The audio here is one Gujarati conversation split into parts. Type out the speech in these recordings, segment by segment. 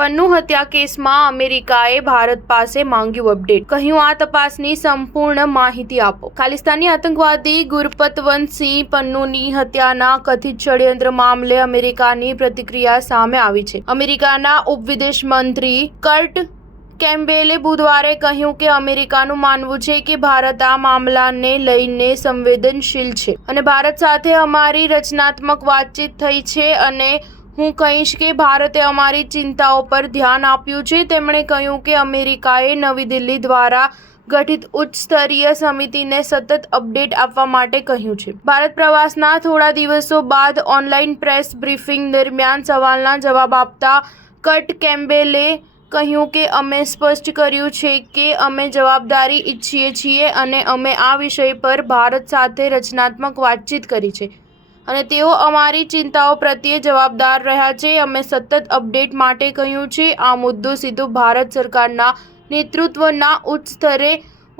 પન્નુ હત્યા કેસમાં અમેરિકાએ ભારત પાસે માંગ્યું અપડેટ. કહ્યું, આ તપાસની સંપૂર્ણ માહિતી આપો. ખાલિસ્તાની આતંકવાદી ગુરપતવંતસિંહ પન્નુની હત્યાના કથિત ષડયંત્ર મામલે અમેરિકાની પ્રતિક્રિયા સામે આવી છે. અમેરિકાના ઉપવિદેશ મંત્રી કર્ટ કેમ્બેલે બુધવારે કહ્યું કે અમેરિકાનું માનવું છે કે ભારત આ મામલાને લઈને સંવેદનશીલ છે અને ભારત સાથે અમારી રચનાત્મક વાતચીત થઈ છે અને હું કહીશ કે ભારતે અમારી ચિંતાઓ પર ધ્યાન આપ્યું છે. તેમણે કહ્યું કે અમેરિકાએ નવી દિલ્હી દ્વારા ગઠિત ઉચ્ચ સ્તરીય સમિતિને સતત અપડેટ આપવા માટે કહ્યું છે. ભારત પ્રવાસના થોડા દિવસો બાદ ઓનલાઈન પ્રેસ બ્રીફિંગ દરમિયાન સવાલના જવાબ આપતા કર્ટ કેમ્બેલે કહ્યું કે અમે સ્પષ્ટ કર્યું છે કે અમે જવાબદારી ઈચ્છીએ છીએ અને અમે આ વિષય પર ભારત સાથે રચનાત્મક વાતચીત કરી છે અને તેઓ અમારી ચિંતાઓ પ્રત્યે જવાબદાર રહ્યા છે. અમે સતત અપડેટ માટે કહ્યું છે. આ મુદ્દો સીધો ભારત સરકારના નેતૃત્વના ઉચ્ચ સ્તરે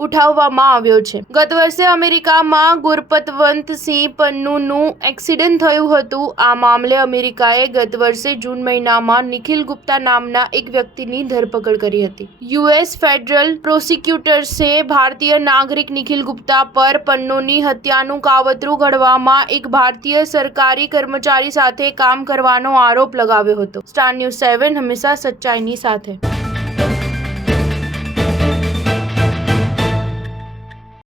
ઉઠાવવામાં આવ્યો છે. ગત વર્ષે અમેરિકામાં ગુરપતવંતસિંહ પન્નુનું એક્સિડન્ટ થયું હતું. આ મામલે અમેરિકાએ ગત વર્ષે જૂન મહિનામાં નિખિલ ગુપ્તા નામના એક વ્યક્તિની ધરપકડ કરી હતી. યુએસ ફેડરલ પ્રોસિક્યુટર્સે ભારતીય નાગરિક નિખિલ ગુપ્તા પર પન્નુની હત્યાનું કાવતરું ઘડવામાં એક ભારતીય સરકારી કર્મચારી સાથે કામ કરવાનો આરોપ લગાવ્યો હતો. સ્ટાર ન્યૂઝ 7 હંમેશા સચ્ચાઈની સાથે.